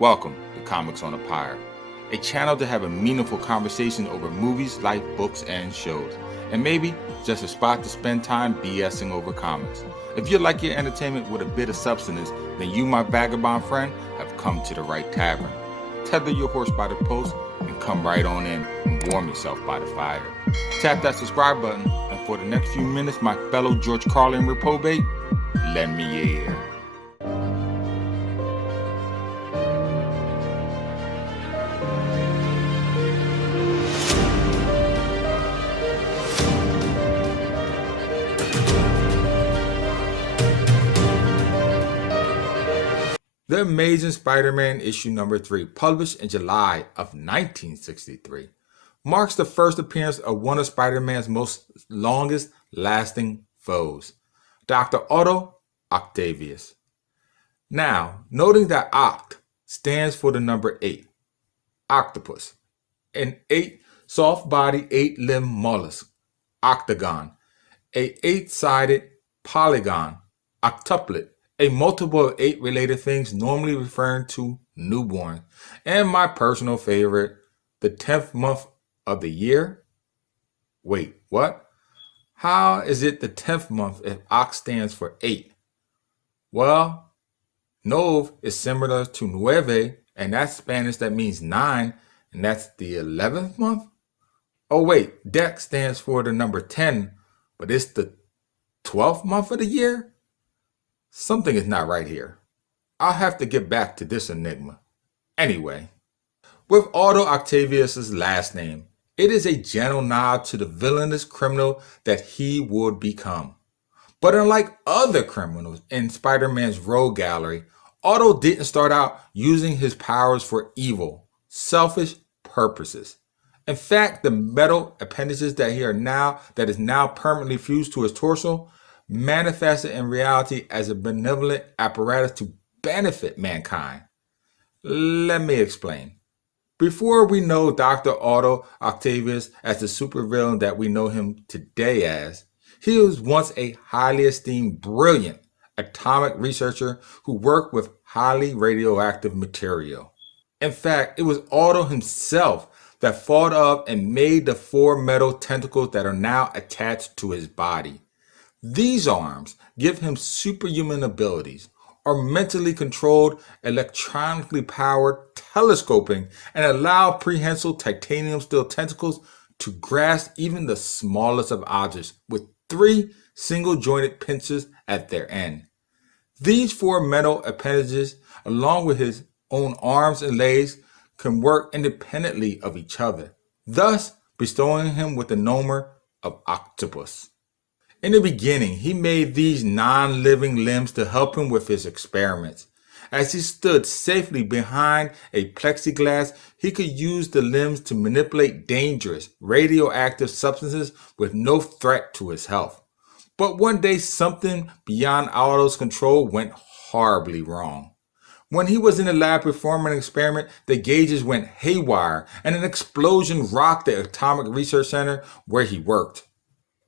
Welcome to Comics on a Pyre, a channel to have a meaningful conversation over movies, life, books, and shows, and maybe just a spot to spend time BSing over comics. If you like your entertainment with a bit of substance, then you, my vagabond friend, have come to the right tavern. Tether your horse by the post and come right on in and warm yourself by the fire. Tap that subscribe button, and for the next few minutes, my fellow George Carlin reprobate, lend me your ear. The Amazing Spider-Man issue number 3, published in July of 1963, marks the first appearance of one of Spider-Man's most longest-lasting foes, Dr. Otto Octavius. Now, noting that Oct stands for the number 8, Octopus, an 8 soft-bodied 8-limbed mollusk, octagon, a 8-sided polygon, octuplet, a multiple of 8 related things normally referring to newborn, and my personal favorite, the 10th month of the year. Wait, what? How is it the 10th month if Oct stands for 8? Well, Nove is similar to Nueve, and that's Spanish that means 9, and that's the 11th month? Oh wait, Dec stands for the number 10, but it's the 12th month of the year? Something is not right here. I'll have to get back to this enigma. Anyway, with Otto Octavius' last name, it is a gentle nod to the villainous criminal that he would become. But unlike other criminals in Spider-Man's rogue gallery, Otto didn't start out using his powers for evil, selfish purposes. In fact, the metal appendages that is now permanently fused to his torso manifested in reality as a benevolent apparatus to benefit mankind. Let me explain. Before we know Dr. Otto Octavius as the supervillain that we know him today as, he was once a highly esteemed, brilliant atomic researcher who worked with highly radioactive material. In fact, it was Otto himself that thought of and made the 4 metal tentacles that are now attached to his body. These arms give him superhuman abilities, are mentally controlled, electronically powered, telescoping, and allow prehensile titanium steel tentacles to grasp even the smallest of objects with 3 single-jointed pincers at their end. These 4 metal appendages, along with his own arms and legs, can work independently of each other, thus bestowing him with the nomer of Octopus. In the beginning, he made these non-living limbs to help him with his experiments. As he stood safely behind a plexiglass, he could use the limbs to manipulate dangerous, radioactive substances with no threat to his health. But one day, something beyond Otto's control went horribly wrong. When he was in the lab performing an experiment, the gauges went haywire and an explosion rocked the Atomic Research Center where he worked.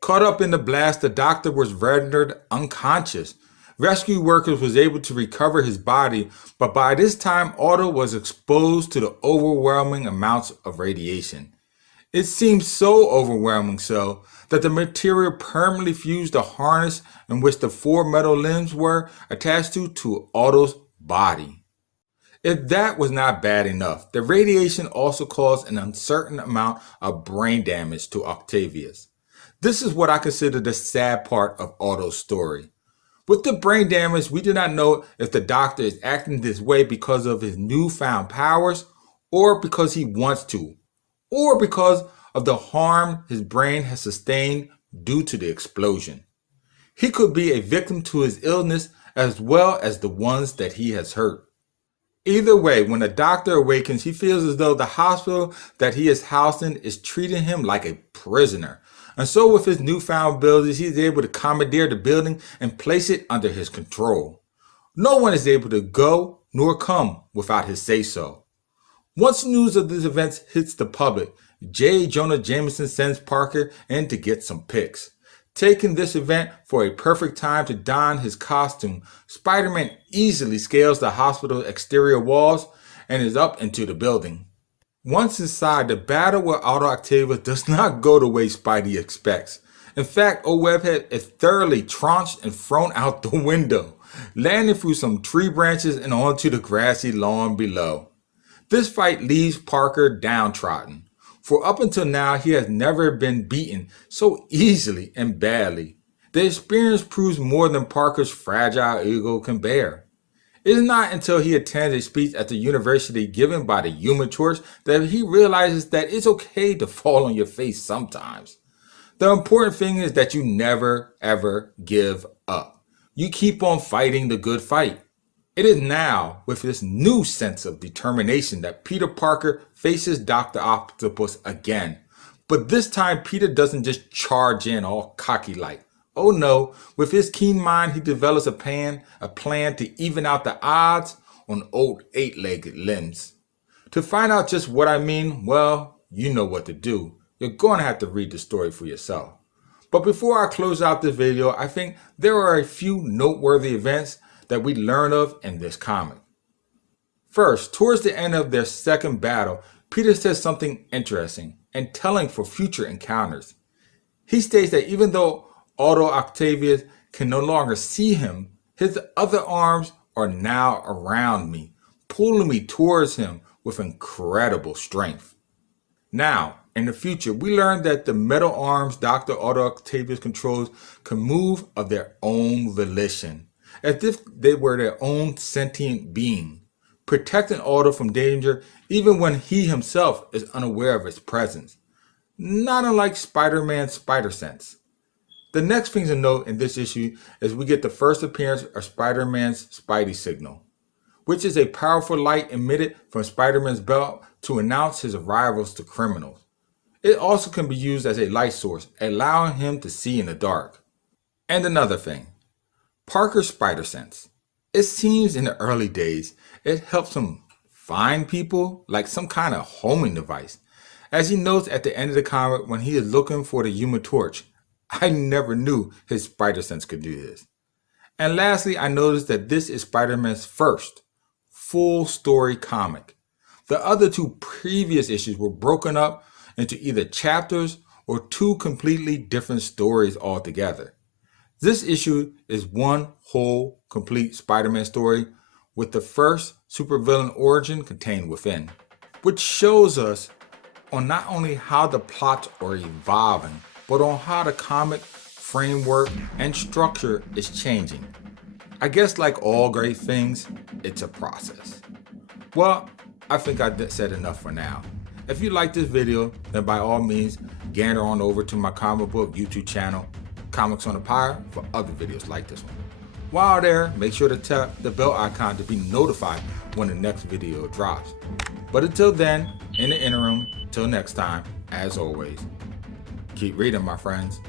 Caught up in the blast, the doctor was rendered unconscious. Rescue workers was able to recover his body, but by this time, Otto was exposed to the overwhelming amounts of radiation. It seemed so overwhelming so that the material permanently fused the harness in which the 4 metal limbs were attached to Otto's body. If that was not bad enough, the radiation also caused an uncertain amount of brain damage to Octavius. This is what I consider the sad part of Otto's story. With the brain damage, we do not know if the doctor is acting this way because of his newfound powers, or because he wants to, or because of the harm his brain has sustained due to the explosion. He could be a victim to his illness as well as the ones that he has hurt. Either way, when the doctor awakens, he feels as though the hospital that he is housed in is treating him like a prisoner. And so with his newfound abilities, he is able to commandeer the building and place it under his control. No one is able to go nor come without his say-so. Once news of these events hits the public, J. Jonah Jameson sends Parker in to get some pics. Taking this event for a perfect time to don his costume, Spider-Man easily scales the hospital's exterior walls and is up into the building. Once inside, the battle with Otto Octavius does not go the way Spidey expects. In fact, old Webhead is thoroughly trounced and thrown out the window, landing through some tree branches and onto the grassy lawn below. This fight leaves Parker downtrodden, for up until now he has never been beaten so easily and badly. The experience proves more than Parker's fragile ego can bear. It is not until he attends a speech at the university given by the Human Torch that he realizes that it's okay to fall on your face sometimes. The important thing is that you never ever give up. You keep on fighting the good fight. It is now with this new sense of determination that Peter Parker faces Dr. Octopus again. But this time Peter doesn't just charge in all cocky like. Oh no, with his keen mind he develops a plan to even out the odds on old eight-legged limbs. To find out just what I mean, well, you know what to do. You're going to have to read the story for yourself. But before I close out this video, I think there are a few noteworthy events that we learn of in this comic. First, towards the end of their second battle, Peter says something interesting and telling for future encounters. He states that even though Otto Octavius can no longer see him, his other arms are now around me, pulling me towards him with incredible strength. Now, in the future, we learn that the metal arms Dr. Otto Octavius controls can move of their own volition, as if they were their own sentient being, protecting Otto from danger even when he himself is unaware of its presence. Not unlike Spider-Man's spider sense. The next thing to note in this issue is we get the first appearance of Spider-Man's Spidey signal, which is a powerful light emitted from Spider-Man's belt to announce his arrivals to criminals. It also can be used as a light source, allowing him to see in the dark. And another thing, Parker's spider sense. It seems in the early days, it helps him find people like some kind of homing device. As he notes at the end of the comic when he is looking for the Human Torch, I never knew his spider sense could do this. And lastly, I noticed that this is Spider-Man's first full story comic. The other two previous issues were broken up into either chapters or two completely different stories altogether. This issue is one whole complete Spider-Man story with the first supervillain origin contained within, which shows us on not only how the plots are evolving, but on how the comic framework and structure is changing. I guess like all great things, it's a process. Well, I think I said enough for now. If you like this video, then by all means, gander on over to my comic book YouTube channel, Comics on the Pyre, for other videos like this one. While there, make sure to tap the bell icon to be notified when the next video drops. But until then, in the interim, till next time, as always, keep reading, my friends.